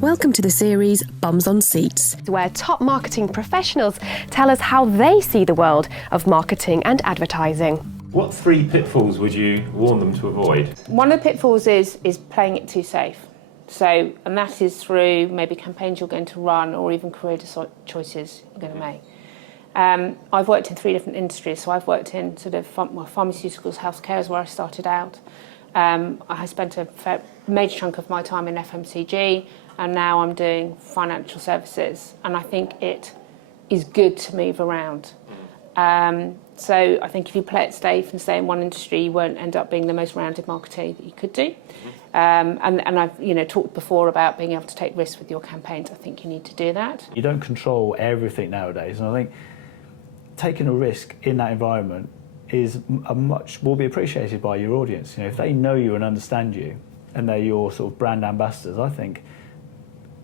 Welcome to the series Bums on Seats, where top marketing professionals tell us how they see the world of marketing and advertising. What 3 pitfalls would you warn them to avoid? One of the pitfalls is playing it too safe. So, and that is through maybe campaigns you're going to run or even career choices you're going to make. I've worked in 3 different industries, so I've worked in sort of pharmaceuticals, healthcare is where I started out. I spent a major chunk of my time in FMCG, and now I'm doing financial services, and I think it is good to move around. So I think if you play it safe and stay in one industry, you won't end up being the most rounded marketer that you could do. And I've talked before about being able to take risks with your campaigns. I think you need to do that. You don't control everything nowadays, and I think taking a risk in that environment will be appreciated by your audience. If they know you and understand you, and they're your sort of brand ambassadors, I think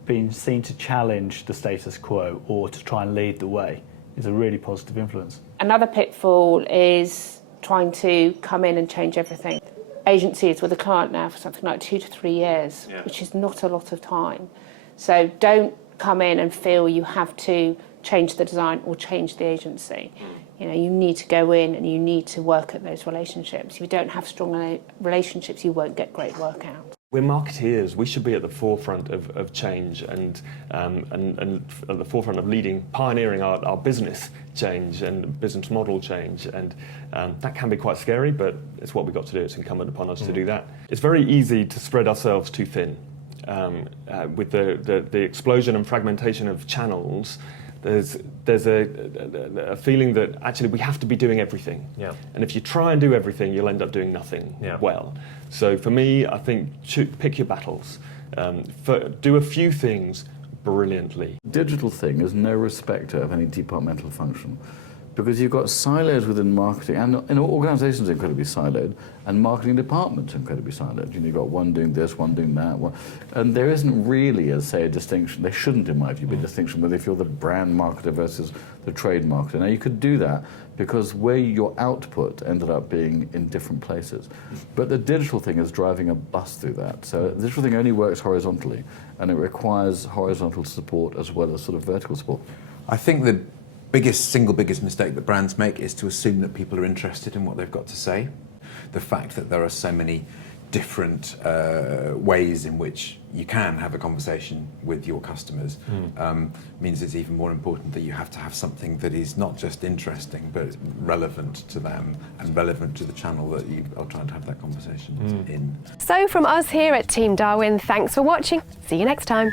being seen to challenge the status quo or to try and lead the way is a really positive influence. Another pitfall is trying to come in and change everything. Agencies with a client now for something like 2 to 3 years, which is not a lot of time. So don't come in and feel you have to change the design or change the agency. You need to go in and you need to work at those relationships. If you don't have strong relationships, you won't get great work out. We're marketeers. We should be at the forefront of change and at the forefront of pioneering our business change and business model change. And that can be quite scary, but it's what we've got to do. It's incumbent upon us to do that. It's very easy to spread ourselves too thin. With the explosion and fragmentation of channels, there's a feeling that actually we have to be doing everything. Yeah. And if you try and do everything, you'll end up doing nothing well. So for me, I think pick your battles. Do a few things brilliantly. Digital thing is no respecter of any departmental function, because you've got silos within marketing, and organisations are incredibly siloed, and marketing departments are incredibly siloed. You've got one doing this, one doing that, and there isn't really, a distinction. There shouldn't, in my view, be a distinction whether if you're the brand marketer versus the trade marketer. Now, you could do that because where your output ended up being in different places. But the digital thing is driving a bus through that. So the digital thing only works horizontally, and it requires horizontal support as well as sort of vertical support. I think the single biggest mistake that brands make is to assume that people are interested in what they've got to say. The fact that there are so many different ways in which you can have a conversation with your customers means it's even more important that you have to have something that is not just interesting but relevant to them and relevant to the channel that you are trying to have that conversation in. So from us here at Team Darwin, thanks for watching. See you next time.